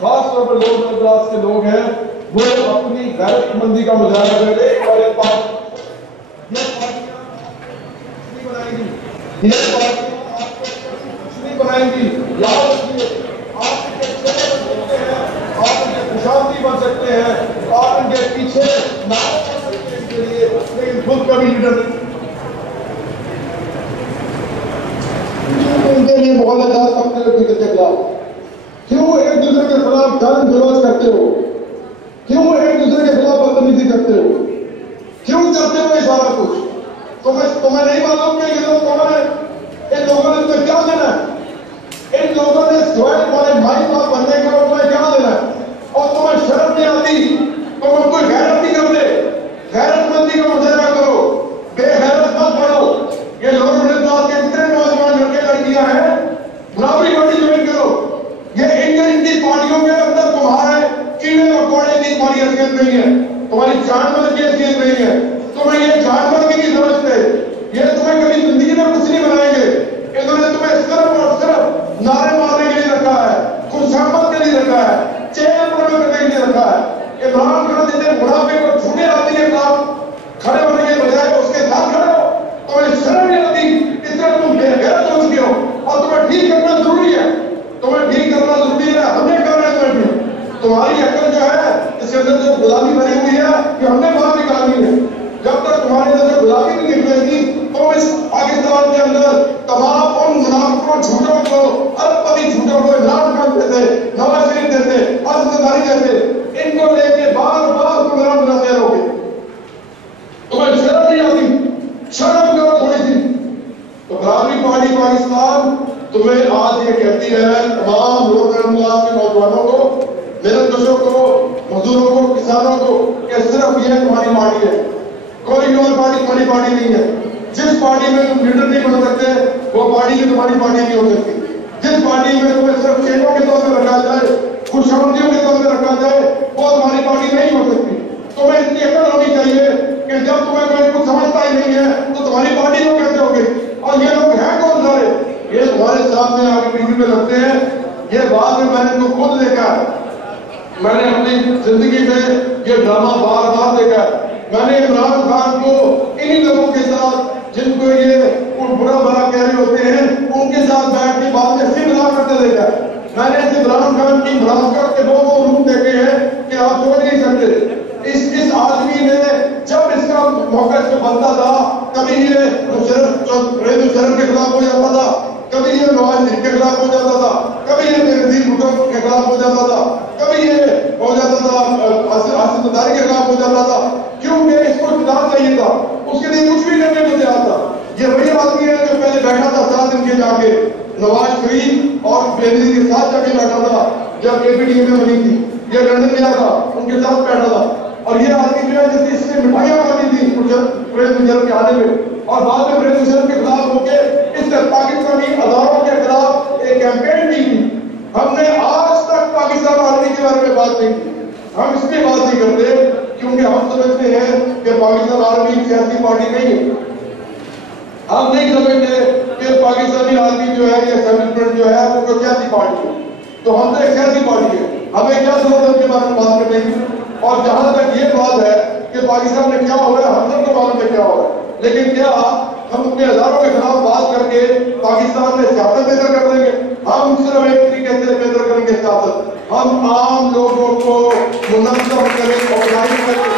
خاص طور پر لوگ مڈل کلاس کے لوگ ہیں، وہ اپنی غیرت مندی کا مظاہرہ کریں اور یہ پارٹیاں بنائیں گی. یاد رکھیے آپ ان کے چہرے بن سکتے ہیں، آپ ان کے خوشامدی بن سکتے ہیں، آپ ان کے پیچھے نعرے بن سکتے ہیں ان کے لیے، لیکن خود کبھی لیڈر ان کے لیے محلہ دار اپنے فکر کے خلاف کیوں ایک دوسرے کے خلاف جان جلوس کرتے ہو، کیوں ایک دوسرے کے خلاف بدتمیزی کرتے ہو، کیوں کرتے ہو یہ سارا کچھ؟ تمہیں نہیں معلوم کہ یہ لوگ کون ہیں؟ ان لوگوں نے تمہیں کیا دینا ہے؟ ان لوگوں نے سوائے تمہارے مائی باپ بننے کا تمہیں کیا دینا ہے؟ اور تمہیں شرم نہیں آتی؟ تم کوئی غیرت نہیں کرتے؟ غیرت مندی کا مظاہرہ کرو، بے غیرت مت بنو. یہ لوگ مڈل کلاس کے اتنے نوجوان لڑکے لڑکیاں ہیں، برابری پارٹی جوائن کرو. یہ ان کی پارٹیوں کے اندر تمہارے کیڑے مکوڑے کی تمہاری حیثیت نہیں ہے، تمہاری جانور کی حیثیت نہیں ہے. تمہیں یہ جانور کی نہیں سمجھتے، یہ تمہیں کبھی زندگی میں کچھ نہیں بنائیں گے. انہوں نے تمہیں صرف اور صرف نعرے مارنے کے لیے رکھا ہے، خوشامد کے لیے رکھا ہے، چہرے پڑھنے کرنے کے لیے رکھا ہے. عمران خان جتنے منافق اور جھوٹے آدمی کے خلاف کھڑے ہونے کے بجائے اس کے ساتھ کھڑے ہو. تمہیں شرم نہیں آتی، اس طرح تم بے غیرت ہو چکے ہو اور تمہیں ٹھیک کرنا ضروری ہے. تمہیں ٹھیک کرنا ضروری ہے، ہم نے کرنا ہے تمہیں ٹھیک. تمہاری عقل جو ہے اس کے اندر جو غلامی بنی ہوئی ہے کہ ہم نے باہر نکالنی ہے. جب تک تمہارے اندر غلامی نہیں نکلے گی تو اس پاکستان کے اندر تمام ان منافقوں جھوٹوں کو ارب پتی جھوٹوں کو عمران خان دیتے، نواز شریف دیتے، عاصم زرداری دیتے، ان کو لے کے بار بار پروگرام بناتے رہو گے. تمہیں شرم نہیں آتی؟ شرم کرو تھوڑی سی. تو برادری پارٹی پاکستان تمہیں آج یہ کہتی ہے تمام لوگ کے نوجوانوں کو، میرے دوستوں کو، مزدوروں کو، کسانوں کو کہ صرف یہ تمہاری پارٹی ہے، کوئی اور پارٹی تمہاری پارٹی نہیں ہے. جس پارٹی میں تم لیڈر نہیں بن سکتے وہ پارٹی بھی تمہاری پارٹی نہیں ہو سکتی. जिस पार्टी में तुम्हें सिर्फ चेलों के तौर पर रखा जाए, खुशखबरियों के तौर पर रखा जाए, वो तुम्हारी पार्टी नहीं हो सकती। तुम्हें इतनी अकल होनी चाहिए कि जब तुम्हें कोई कुछ समझता ही नहीं है तो तुम्हारी पार्टी लोग कैसे होगी? और ये लोग हैं कौन सारे? ये तुम्हारे सामने आगे टीवी में लगते हैं। ये बात में मैंने तो खुद देखा है, मैंने अपनी जिंदगी में ये ड्रामा बार बार देखा है। मैंने इमरान खान को इन्हीं लोगों के साथ जिनको ये बुरा भला कह रहे होते हैं उनके साथ बैठ के बाद में फिर मजाक करते देखा है। मैंने इमरान खान की मुलाकात के वो रूप देखे हैं कि आप सोच नहीं सकते। इस आदमी ने जब इसका मौका से बनता था, कभी ये मुशर्रफ के खिलाफ हो जाता था, कभी ये नवाज शरीफ के खिलाफ हो जाता था, कभी ये बेनजीर भुट्टो के खिलाफ हो जाता था, कभी ये हो जाता था आसिफ जरदारी के खिलाफ हो जाता था, क्योंकि इसको इक़्तिदार चाहिए था, उसके लिए कुछ भी करने को तैयार था। ये वही आदमी है जो पहले बैठा था 7 दिन के जाके नवाज शरीफ और बेनजीर के साथ जाके बैठा था जब APTM में बनी थी। ये लंदन गया था, उनके साथ बैठा था। और ये आदमी जो है जिसने इससे मिठाइयां मांगी थी परवेज मुशर्रफ के आने में, और बाद में परवेज मुशर्रफ के खिलाफ होकर इसने पाकिस्तानी अदारों के खिलाफ एक कैंपेन की थी। हमने आज तक पाकिस्तान आर्मी के बारे में बात नहीं की। हम इसलिए बात नहीं करते क्योंकि हम समझते हैं कि पाकिस्तान आर्मी एक सियासी पार्टी नहीं है। हम नहीं समझते कि पाकिस्तानी आर्मी जो है या एस्टेब्लिशमेंट जो है वो कोई सियासी पार्टी है। तो हम तो एक सियासी पार्टी है, हमें क्या जरूरत है उनके बारे में बात करने की? और जहां तक ये बात है कि पाकिस्तान में क्या हो रहा है, हम सबको मालूम है क्या हो रहा है, लेकिन क्या हम अपने हजारों के खिलाफ बात करके पाकिस्तान में सियासत बेहतर कर देंगे? हम सिर्फ एक तरीके से बेहतर करेंगे सियासत, हम आम लोगों को मुनज़्ज़म करें, ऑर्गेनाइज करें,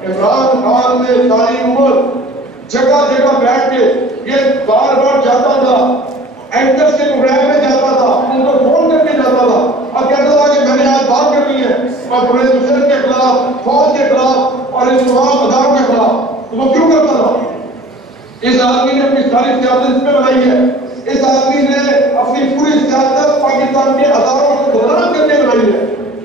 इमरान खान ने सारी उम्र जगह जगह बैठ के ये बार बार जाता था, एंकर से में जाता था, उनको फोन करके जाता था और कहता था कि मैंने आज बात करनी है और परवेज मुशर्रफ के खिलाफ, फौज के खिलाफ और इन तमाम अदारों के खिलाफ। तो वो क्यों करता था? इस आदमी ने अपनी सारी सियासत इसमें बनाई है। इस आदमी ने अपनी पूरी सियासत पाकिस्तान के अदारों को बदनाम करके बनाई है।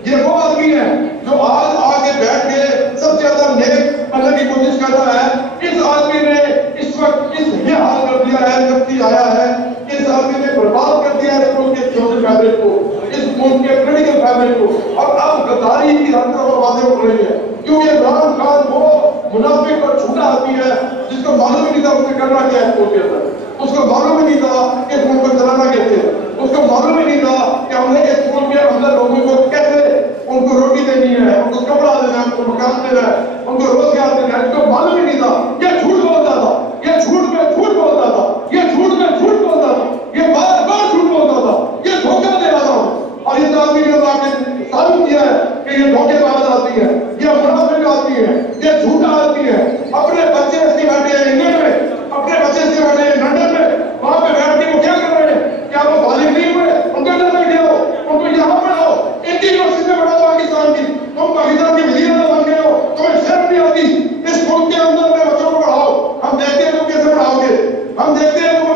ये वो आदमी है जो आज आगे बैठ के सबसे ज्यादा नेक बनने की कोशिश कर रहा है। इस आदमी ने इस वक्त ये हाल कर दिया है, शक्ति आया है, इस आदमी ने बर्बाद कर दिया है इस मुल्क के सोशल फैब्रिक को, इस मुल्क के पॉलिटिकल फैब्रिक को। और अब गद्दारी की हद तक बातें उठ रही है क्योंकि इमरान खान वो मुनाफिक और झूठा आदमी है जिसको मालूम ही नहीं था उसने करना क्या है मुल्क के अंदर। उसको मालूम ही नहीं था कि इस मुल्क को चलाना कैसे है, उसको मालूम ही नहीं था कि हमने इस मुल्क के अंदर लोगों को कैसे उनको रोटी देनी है, उनको कपड़ा देना है, उनको मकान देना है, उनको रोजगार देना है। इसको मालूम ही नहीं था। ये झूठ बोलता था, ये झूठ में झूठ बोलता था, ये झूठ में झूठ बोलता था, ये बार बार झूठ बोलता था, ये धोखा दे रहा था। और इस आदमी ने साबित किया है कि ये धोखेबाज आदमी है, ये मुनाफिक आदमी है, ये झूठा आदमी है। अपने बच्चे ऐसे बैठे हैं इंग्लैंड में, अपने बच्चे ऐसे बैठे हैं लंदन में, वहां पे बैठ के वो क्या कर रहे हैं? क्या वो बालिग नहीं हुए? उनके अंदर बैठे हो, उनको यहाँ पढ़ाओ, इनकी यूनिवर्सिटी में पढ़ाओ पाकिस्तान की। तुम पाकिस्तान के वजीर बन गए हो, तुम्हें शर्म नहीं आती? इस मुल्क के अंदर अपने बच्चों को पढ़ाओ। हम देखते हैं तुम कैसे पढ़ाओगे, हम देखते हैं तुम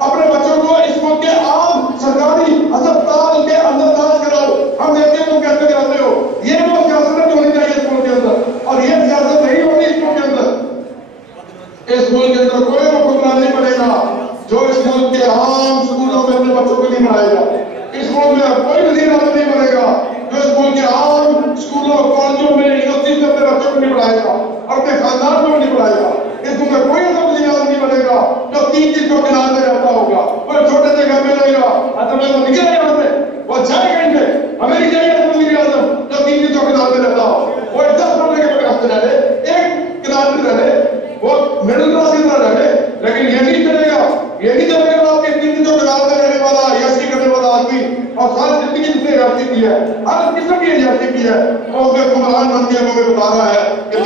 अपने बच्चों को इस मुल्क के आम सरकारी अस्पताल के अंदर इलाज कराओ। हम देखते हैं तुम कैसे कराते हो। ये वो सियासत नहीं होनी चाहिए इस मुल्क के अंदर, और ये सियासत नहीं होगी इस मुल्क के अंदर। इस मुल्क के अंदर कोई हुक्मरान नहीं बनेगा जो इस मुल्क के आम स्कूलों में अपने बच्चों को नहीं पढ़ाएगा। इस मुल्क में कोई वजीर आज़म नहीं बनेगा जो इस मुल्क के आम स्कूलों, कॉलेजों में, यूनिवर्सिटी में अपने बच्चों को नहीं पढ़ाएगा और अपने खानदान को नहीं पढ़ाएगा। इस मुल्क में कोई ऐसा वजीर आज़म नहीं बनेगा जो 3 चीज को किनारे में रहता होगा। कोई छोटे से घर में रहेगा, अच्छा मैं तो निकले यहाँ से, वो जाए कहीं अमेरिका जाइए वजीर आज़म जो 3 चीज को किनारे में रहता हो। वो 10 रुपए के पचास रहे, एक किनारे में रहे, वो मिडिल क्लास की तरह रहे, लेकिन ये नहीं चलेगा। ये नहीं चलेगा आपके 3 चीजों के किनारे में रहने वाला, यासी करने वाला आदमी और सारी जिंदगी जिसने यासी की है, हर किस्म की यासी की है, वो हुक्मरान बन के हमें बता रहा है कि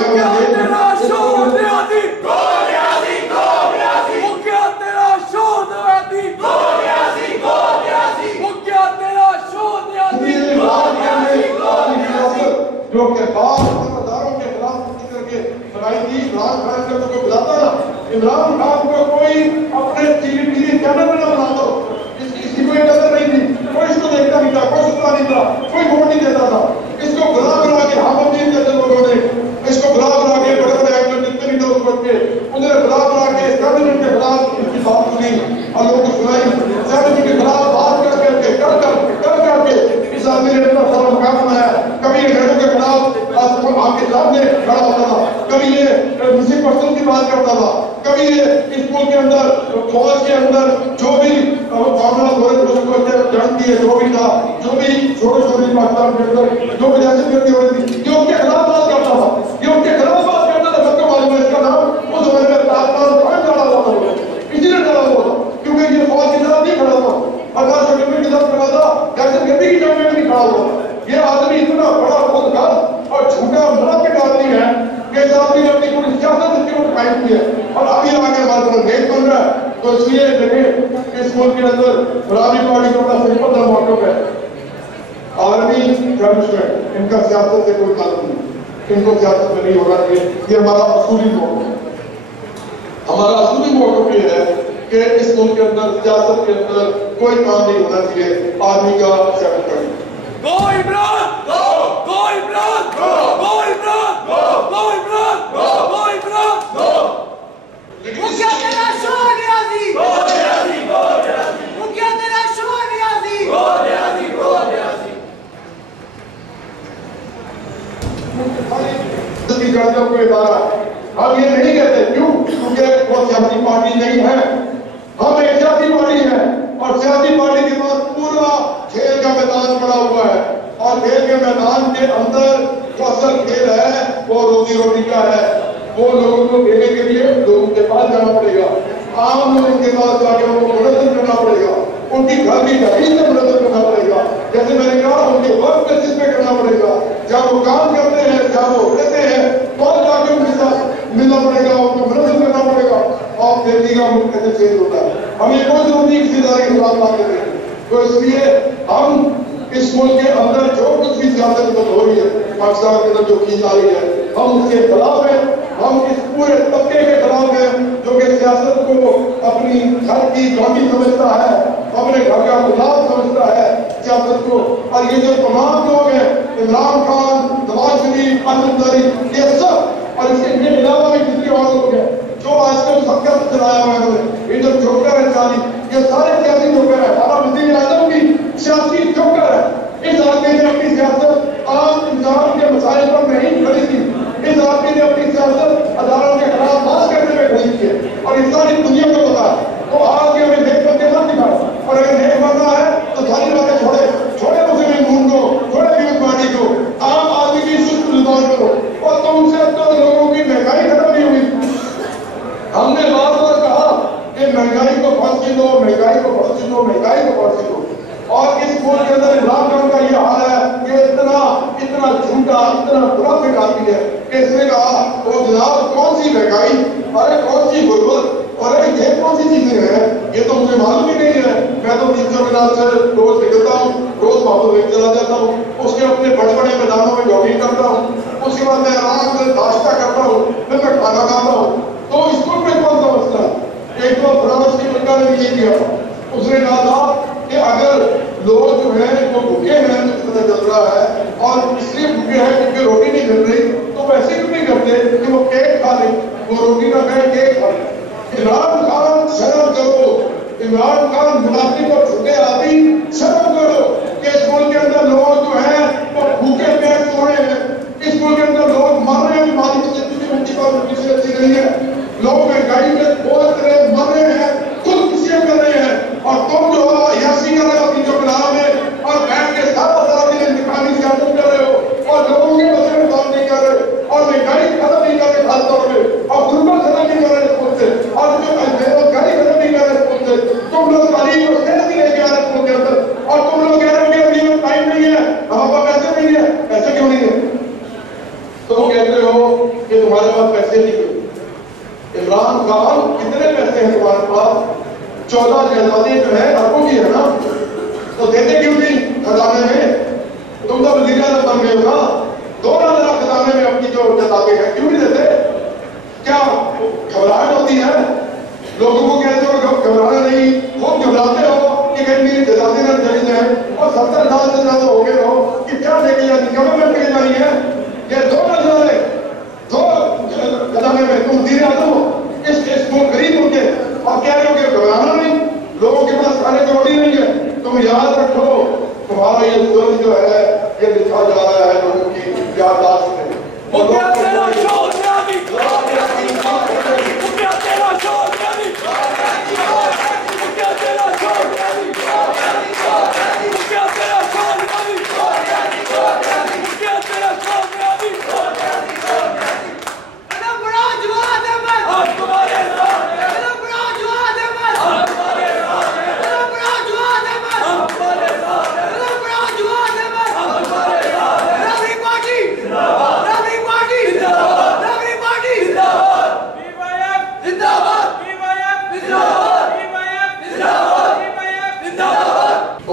की है, जो भी था, जो भी छोटे पाकिस्तान के अंदर जो विरासत करती हो रही थी, ये उनके खिलाफ बात करता था, ये उनके खिलाफ बात करता था। सबको मालूम है इसका नाम उस समय में ताजमहल क्यों डाला हुआ था, इसलिए डाला हुआ था क्योंकि ये फौज के साथ नहीं खड़ा था, आकाश अकबर के साथ खड़ा था, जैसे नबी की जंग में नहीं खड़ा हुआ। ये आदमी इतना बड़ा खुदगर्ज और झूठा मुनाफिक आदमी है कि इस आदमी ने अपनी पूरी सियासत इसके ऊपर कायम की है और अभी आगे हमारे पास देश बन रहा है। तो इसलिए लगे इस मुल्क के अंदर फरारी पार्टी का बड़ा सिंपल सा मौक़िफ़ है, आर्मी एस्टैब्लिशमेंट, इनका सियासत से कोई ताल्लुक नहीं, इनको सियासत में नहीं होना चाहिए। ये हमारा असूली मौक़िफ़ है। हमारा असूली मौक़िफ़ ये है कि इस मुल्क के अंदर सियासत के अंदर कोई काम नहीं होना चाहिए आर्मी का सेटअप करना। Go Imran! Go! Go Imran! Go! Go Imran! Go! Go Imran! Go! Go Imran! Go! मुखिया तेरा शोर Niazi! Go Niazi! Go Niazi! मुखिया तेरा शोर Niazi! Go Niazi! Go Niazi! की गाड़ियों को इदारा हम ये नहीं कहते, क्यों? क्योंकि वो सियासी पार्टी नहीं है, हम एक सियासी पार्टी है और सियासी पार्टी के पास पूरा खेल का मैदान पड़ा हुआ है और खेल के मैदान के अंदर जो असल खेल है वो रोजी रोटी का है। वो लोगों को देने के लिए लोगों के पास जाना पड़ेगा, आम लोगों के पास जाकर उनको मुनज़्ज़म करना पड़ेगा, उनकी घर की गरीब से मुनज़्ज़म करना पड़ेगा। जैसे मैंने कहा उनके वर्क बेसिस पे करना पड़ेगा, जहाँ वो काम करते हैं, जहाँ वो रहते हैं, तो जाके उनके साथ मिलना पड़ेगा, उनको मुनज़्ज़म करना पड़ेगा और दिल्ली का मुल्क कैसे चेंज होता है। हम ये कोई जरूरी किसी इदारे के खिलाफ बात कर रहे हैं, तो इसलिए हम इस मुल्क के अंदर जो कुछ भी सियासत हो रही है, पाकिस्तान के अंदर जो की जा रही है, हम उसके खिलाफ हैं। हम इस पूरे तबके के खिलाफ हैं जो कि सियासत को अपनी घर की गांधी समझता है, अपने घर का गुलाब समझता है सियासत को। और ये जो तमाम लोग हैं, इमरान खान, नवाज शरीफ, अंसारी, ये सब और इसके अलावा भी जितने और लोग हैं जो आजकल सबका चलाया हुआ है, ये जो जोकर है सारी, ये सारे सियासी जोकर है। हमारा वज़ीर आज़म भी सियासी जोकर है। इस आदमी ने अपनी सियासत आम इंसान के मसाइल पर नहीं खड़ी की, इस आदमी ने अपनी सियासत अदालतों के खिलाफ बात करने में खड़ी की है और ये सारी दुनिया को पता है। तो आज के हमें नेक बनके मत दिखाओ, और अगर नेक बनना है तो सारी बातें छोड़े मुस्लिम मून को, छोड़े पीपल्स पार्टी को, आम आदमी की सुस्त जुबान करो। और तुमसे तो लोगों की महंगाई खत्म नहीं हुई। हमने बार बार कहा कि महंगाई को फांसी दो, महंगाई को फांसी दो, महंगाई को फांसी दो। और इस मुल्क के अंदर इमरान खान का ये हाल है कि इतना झूठा, इतना मुनाफिक आदमी है कि इसने कहा वो जनाब कौन सी महंगाई, अरे कौन सी गुर्बत, अरे ये कौन सी चीजें हैं, ये तो मुझे मालूम ही नहीं है। मैं तो 300 मीनार से रोज निकलता हूँ, रोज वापस लेके चला जाता हूँ, उसके अपने बड़े बड़े मैदानों में जॉगिंग करता हूँ, उसके बाद मैं आराम से नाश्ता करता हूँ, फिर मैं खाना खाता हूँ। तो इस मुल्क में कौन सा मसला है? एक तो फ्रांस की सरकार ने ये किया, उसने कहा था कि अगर लोग जो है वो भूखे हैं, तो पता चल रहा है, और इसलिए भूखे हैं क्योंकि रोटी नहीं मिल रही, तो वैसे क्यों नहीं करते कि वो केक खा ले, वो रोटी ना खाए केक खा ले। इमरान खान शर्म करो, इमरान खान मुनाफिक और झूठे आदमी शर्म करो कि इस मुल्क के अंदर लोग जो है वो भूखे पेट सो रहे हैं, इस मुल्क के अंदर लोग मर रहे हैं, बीमारी की जिंदगी उनकी बात किसी अच्छी नहीं है, लोग महंगाई में बहुत मर रहे हैं, खुद किसी कर रहे हैं, और तुम जो यासी कर रहे हो अपनी चौकदार में और बैठ के सारा दिन इंतकामी सियासत कर रहे हो और लोगों के मसले में काम नहीं कर रहे और महंगाई खत्म नहीं कर रहे खास तौर पे, और गुर्बत खत्म नहीं कर रहे खुद से, और जो बेरोजगारी खत्म नहीं कर रहे खुद से। तुम लोग तारीख और सेहत ही लेके आ रहे खुद के अंदर, और तुम लोग कह रहे हो कि अभी में टाइम नहीं है, हमारे पास पैसे नहीं है। पैसे क्यों नहीं है? तुम कहते हो कि तुम्हारे पास पैसे नहीं है। इमरान खान कितने पैसे हैं तुम्हारे पास? 14 जैदादें जो है अरबों की है ना, तो देते क्यों नहीं खजाने में? तुम तो वज़ीर आज़म बन गए हो ना, 2 लाख खजाने में अपनी जो जैदादें हैं क्यों नहीं देते? क्या घबराहट होती है? लोगों को कहते हो घबराना नहीं, खूब घबराते हो कि कहीं मेरी जैदादें न चली जाए, और 70 साल से ज्यादा हो गए हो कि क्या लेके जानी, गवर्नमेंट लेके जानी है। ये 2 खजाने में तुम वज़ीर आज़म हो, इस गरीब मुल्क के, और कह रहे हो कि घबराना नहीं, लोगों के पास खाने की रोटी नहीं है। तुम याद रखो तुम्हारा ये जुल्म जो है ये लिखा जा रहा है लोगों की याददाश्त में। मुखिया तेरा शोर नियाज़ी! मुखिया तेरा शोर नियाज़ी! मुखिया तेरा शोर नियाज़ी!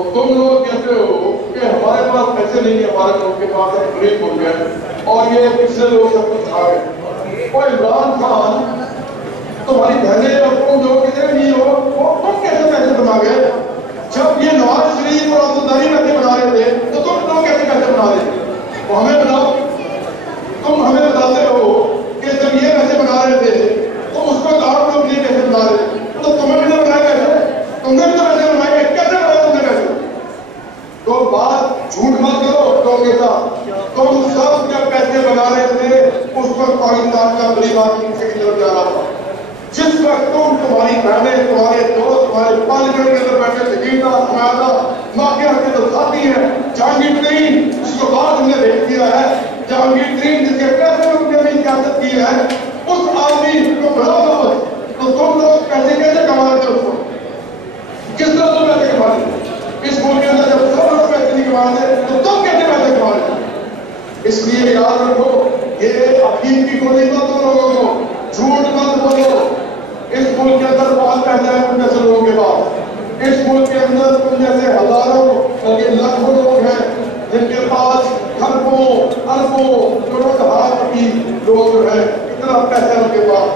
तो तुम लोग कहते हो कि हमारे पास पैसे नहीं है, हमारे लोग के पास अब गरीब हो गए और ये पिछले लोग सब कुछ खा गए। और इमरान खान तुम्हारी बहनें और तुम जो कितने नहीं हो वो तुम कैसे पैसे बना गए? जब ये नवाज शरीफ और अब्दुल्लाही पैसे बना रहे थे तो तुम लोग कैसे पैसे बना रहे थे? वो हमें बताओ। तुम हमें बताते हो कि जब ये पैसे बना रहे थे तो उस वक्त आप लोग नहीं पैसे बना रहे, तो तुम्हें भी तो बनाए पैसे, तुमने भी तो पैसे बनाए, कैसे बनाए तुमने पैसे? तो बात झूठ मत करो लोगों के साथ। तुम सब जब पैसे बना रहे थे उस वक्त पाकिस्तान का गरीब आदमी से की तरफ जा रहा था। जिस वक्त तुम, तुम्हारी बहनें, तुम्हारे दोस्त, तुम्हारे पार्लियामेंट के अंदर बैठे सकीना, हमारा माफिया के तो साथी है जहांगीर तरीन, जिसको बाद हमने देख दिया है, जहांगीर तरीन जिसके पैसे में तुमने भी इजाजत की है, उस आदमी को बुलाओ। तो तुम लोग पैसे कैसे कमा रहे थे उसको? किस तरह तुम पैसे कमा रहे थे? इस मुल्क के अंदर जब सब लोग पैसे नहीं कमा रहे तो तुम कैसे पैसे कमा रहे थे? इसलिए याद रखो, ये अफीम की गोली मत दो लोगों को, झूठ मत बोलो। इस मुल्क के अंदर बहुत पैसा है तुम जैसे लोगों के पास। इस मुल्क के अंदर तुम जैसे हजारों बल्कि लाखों लोग हैं जिनके पास खरबों अरबों करोड़ों लोग जो है, इतना पैसा है उनके पास।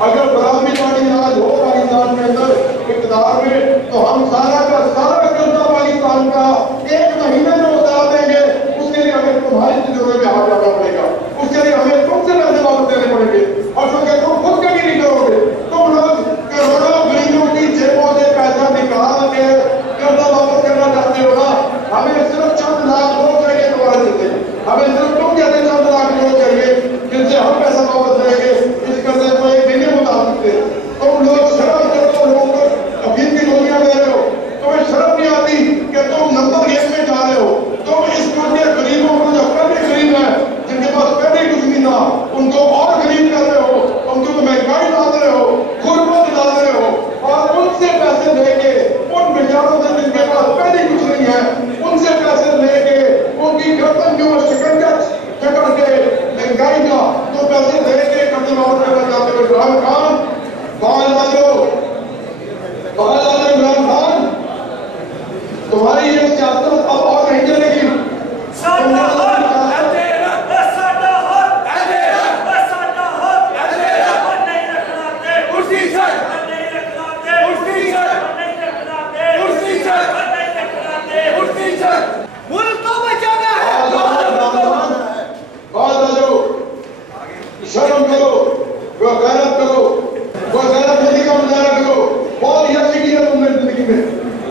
अगर बराबरी पार्टी आज हो पाकिस्तान के अंदर इक़्तिदार में तो हम सारा का सारा कर्जा पाकिस्तान का एक महीने में उतार देंगे। उसके लिए हमें तुम्हारी तिजोरी में हाथ डालना पड़ेगा, उसके लिए हमें तुमसे पैसे वापस देने पड़ेंगे। और क्योंकि तुम खुद कभी नहीं करोगे, तुम लोग करोड़ों गरीबों की जेबों से पैसा निकाल के कर्जा वापस करना चाहते हो ना। हमें सिर्फ चंद लाख लोग चाहिए तुम्हारे जैसे, हमें सिर्फ तुम जैसे चंद लाख लोग चाहिए जिनसे हम पैसा वापस देंगे। इस कर्जे को एक दिन में उतार सकते। तुम लोग शर्म करो, लोगों को अफीम की गोलियां दे रहे हो, तुम्हें शर्म नहीं आती कि तुम नंबर गेम में जा रहे हो। तुम इस मुल्क के गरीबों को जो पहले गरीब है, जिनके पास पहले कुछ नहीं था, उनको और गरीब कर रहे हो, उनको तो महंगाई डाल रहे हो, गुर्बत डाल रहे हो और उनसे पैसे लेके उन बेचारों से जिनके पास पहले कुछ नहीं है उनसे पैसे लेके उनकी गर्दन के ऊपर शिकंजा जकड़ के महंगाई का तो पैसे लेके कर्जे वापस करना चाहते हो। इमरान खान बाहर आ जाओ, बाहर आ जाओ इमरान खान, तुम्हारी ये सियासत अब और नहीं चलेगी। शर्म करो, वो गैरत करो, वो गैरत नीति का मुजाहरा करो। बहुत यकी किया तुमने जिंदगी में,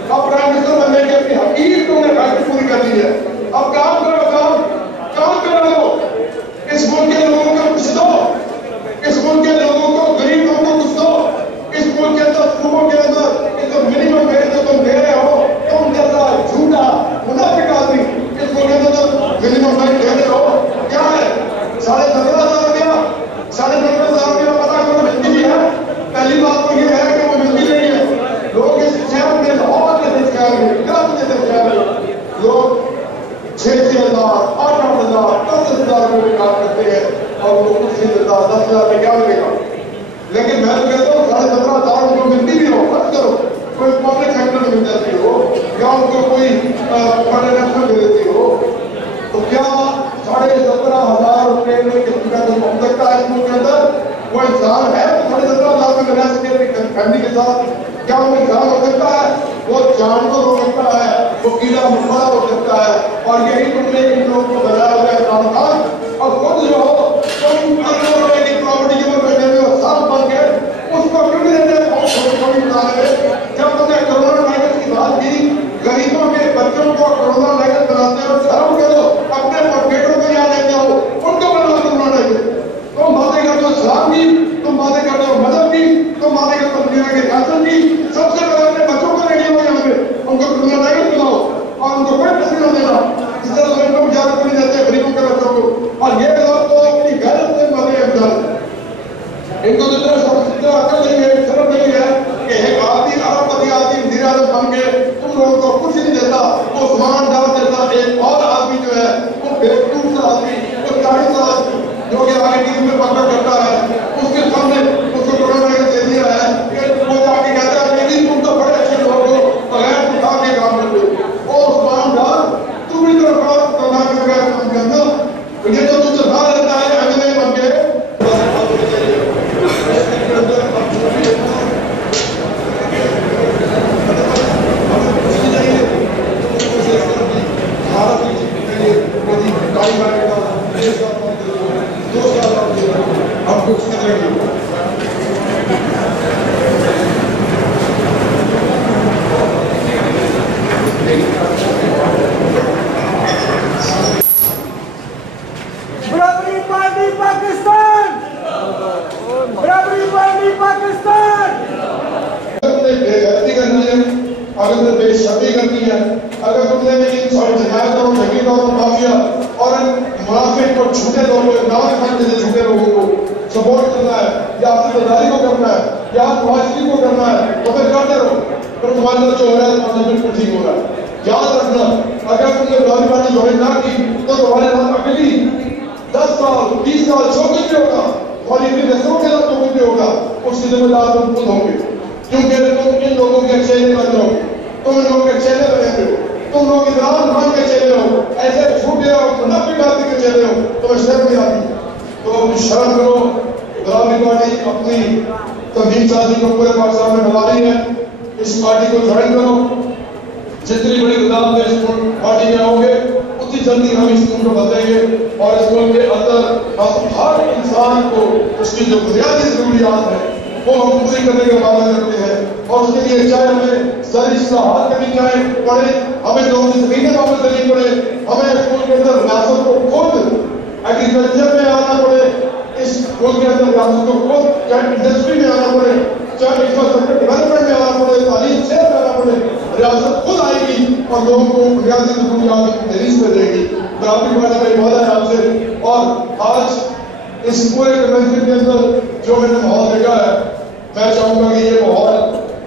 अब प्राइम मिनिस्टर बनने की अपनी हकीकत तुमने ख्वाहिश पूरी कर दी है। अब काम करो, काम करो। इस मुल्क के लोगों को कुछ दो, इस मुल्क के लोगों को, गरीब लोगों को कुछ दो। इस मुल्क के अंदर सूबों के अंदर एक तो मिनिमम वेज जो तुम दे रहे हो, तुम जैसा झूठा मुनाफिक आदमी इस मुल्क के अंदर मिनिमम वेज दे रहे हो। क्या है? 17,500 रुपया, 17,500 रुपया पता करो मिलती भी है। पहली बात तो ये है कि वो मिलती नहीं है। लोग इस शहर में, लाहौर जैसे शहर में, कराची जैसे शहर में लोग 6,000, 8,000, 10,000 रुपये काम करते हैं और वो कुछ नहीं मिलता। 10,000 में क्या मिलेगा? लेकिन मैं तो कहता हूँ 17,500 उनको मिलती भी हो, मत करो। कोई पब्लिक सेक्टर में मिल जाती हो या उनको कोई फाइनेंशियल दे देती हो, तो क्या 17,500 रुपये में किसी का तो हो सकता है? इस मुल्क के अंदर वो इंसान है 17,500 में रह सके अपनी फैमिली के साथ? क्या वो इंसान हो सकता है? वो जानवर हो सकता है, वो कीड़ा मकोड़ा हो सकता है। और यही तुमने इन लोगों को बनाया हुआ है इमरान खान। और खुद जो हो तुम अरबों रुपए की प्रॉपर्टी के ऊपर बैठे हुए हो, साथ बन के उसको क्यों नहीं देते? थोड़ी बता रहे। जब तुमने कोरोना वायरस की बात की, गरीबों के बच्चों को कोरोना वायरस बनाते हो, शर्म करो। अपने बेटों को यहाँ लेते हो, उनको बनाओ कोरोना वायरस। तुम बातें करते हो इस्लाम की, तुम बातें करते हो मजहब की, तुम बातें करते हो दुनिया के शासन की। सबसे पहले अपने बच्चों को लेके हो यहाँ पे, उनको कोरोना वायरस बनाओ और उनको कोई पैसे न देना। इस तरह से उनको इजाजत नहीं देते गरीबों के बच्चों को। और ये लोग तो अपनी गैरत से मरे हैं। इनको तो इतना अकल नहीं है, शर्म नहीं है कि एक आदमी अरबपति आदमी वज़ीर आज़म बन के तुम लोगों को कुछ नहीं देता, वो सामान डाल देता। एक और आदमी जो है वो बेवकूफ सा आदमी, वो 40 साल जो कि आगे टीवी में पकड़ करता है, उसके सामने उसको कोरोना वायरस दे दिया है कि वो जाके कहता है लेकिन तुम तो बड़े अच्छे लोग हो, बगैर उठा के काम करते हो। अगर तुमने इन जमायत और जमीन और माफिया और मुनाफिक और झूठे लोगों को नाम खाने जैसे झूठे लोगों को सपोर्ट करना है या अपनी बदारी को करना है या मुआशरी को करना है तो फिर करते रहो, फिर तुम्हारे साथ जो हो रहा है तुम्हारे बिल्कुल ठीक हो रहा है। याद रखना, अगर तुमने बदारी पार्टी ज्वाइन ना की तो तुम्हारे साथ अगली 10 साल 20 साल जो कुछ भी होगा, तुम्हारी अपनी नस्लों के साथ जो कुछ भी होगा, उसकी जिम्मेदार तुम खुद होंगे, क्योंकि तुम इन लोगों के चेहरे बन रहे हो, तुम इन लोगों के चेहरे बने हो, तुम लोग इमरान खान के चेहरे हो, ऐसे झूठे और मुनाफिक आदमी के चेहरे हो, तुम्हें शर्म नहीं आती तो शर्म करो। बराबरी पार्टी अपनी तंजीम साजी को पूरे पाकिस्तान में बना रही है, इस पार्टी को ज्वाइन करो। जितनी बड़ी तादाद में इस पार्टी में आओगे उतनी जल्दी हम इस मुल्क को बदलेंगे और इस मुल्क के अंदर हम हर इंसान को उसकी जो बुनियादी जरूरियात है वो हम पूरी करने का वादा करते हैं। और उसके लिए चाहे हमें सारी इस्लाहात करनी चाहे पड़े, हमें लोगों की जमीनें वापस करनी पड़े, हमें इस मुल्क के अंदर रियासत को खुद एग्रीकल्चर में आना पड़े, इस मुल्क के अंदर रियासत को खुद चाहे इंडस्ट्री में आना पड़े, चाहे इंफ्रास्ट्रक्चर डेवलपमेंट में आना पड़े, तालीम से आना पड़े, रियासत खुद आएगी और लोगों को बुनियादी जरूरियात तहरीस में देगी। बराबरी पार्टी का वादा है आपसे। और आज इस पूरे कन्वेंशन के अंदर जो मैंने माहौल देखा है, मैं चाहूंगा कि ये माहौल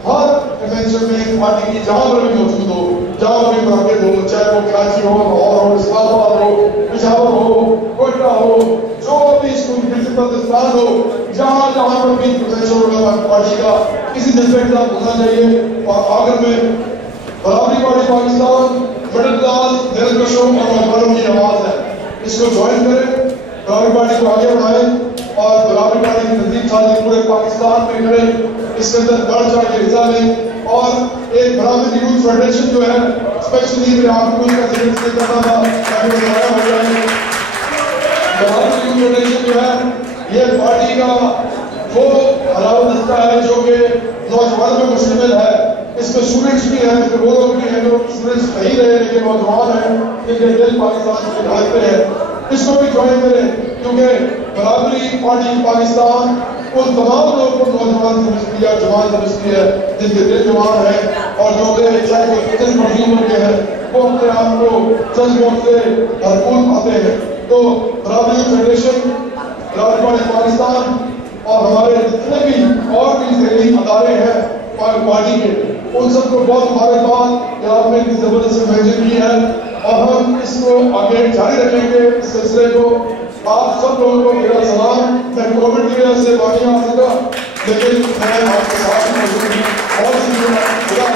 हर कन्वेंशन में पार्टी की जहां पर भी मौजूद हो, जहां भी मुनाफिक हो, चाहे वो कराची हो, लाहौर हो, इस्लामाबाद हो, पेशावर हो, कोयटा हो, जो भी प्रिंसिपल हो, जहां जहां पर भी कन्वेंशन होगा पार्टी का किसी जज्बे के साथ होना चाहिए। और आखिर में बराबरी पार्टी पाकिस्तान मिडिल क्लास निरंकुशों और नौजवानों की आवाज है, इसको ज्वाइन करें, बराबरी पार्टी को आगे बढ़ाएं और बराबरी पार्टी की तंजीम साजी पूरे पाकिस्तान में करें, इसके अंदर बढ़ चढ़ के हिस्सा लें। और एक बराबरी यूथ फेडरेशन जो है, स्पेशली मेरे आपको इसका जिक्र करना था ताकि बताया हो जाए, बराबरी यूथ फेडरेशन जो है ये पार्टी का वो हलावा दस्ता है जो कि नौजवान में मुश्तमिल है। इसमें स्टूडेंट्स भी हैं, इसमें वो लोग भी हैं जो स्टूडेंट्स नहीं रहे लेकिन नौजवान हैं, जिनके दिल पाकिस्तान के ढांचे हैं, इसको भी ज्वाइन करें, क्योंकि बराबरी पार्टी पाकिस्तान उन तमाम लोगों को नौजवान समझती है, जवान समझती है, जिनके दिल जवान है और जो कि चाहे वो कितने बड़ी उम्र के हैं, वो अपने आप को जज्बों से भरपूर पाते हैं। तो बराबरी फेडरेशन, बराबरी पार्टी पाकिस्तान और हमारे जितने भी और भी जहरी अदारे हैं पार्टी के, उन सबको बहुत मुबारकबाद कि आपने इतनी जबरदस्त मेंशन की है और हम इसको आगे जारी रखेंगे इस सिलसिले को। आप सब लोगों को मेरा सलाम। मैं कोविड की वजह से बाकी आ सका, लेकिन मैं आपके साथ मौजूद हूं। बहुत शुक्रिया।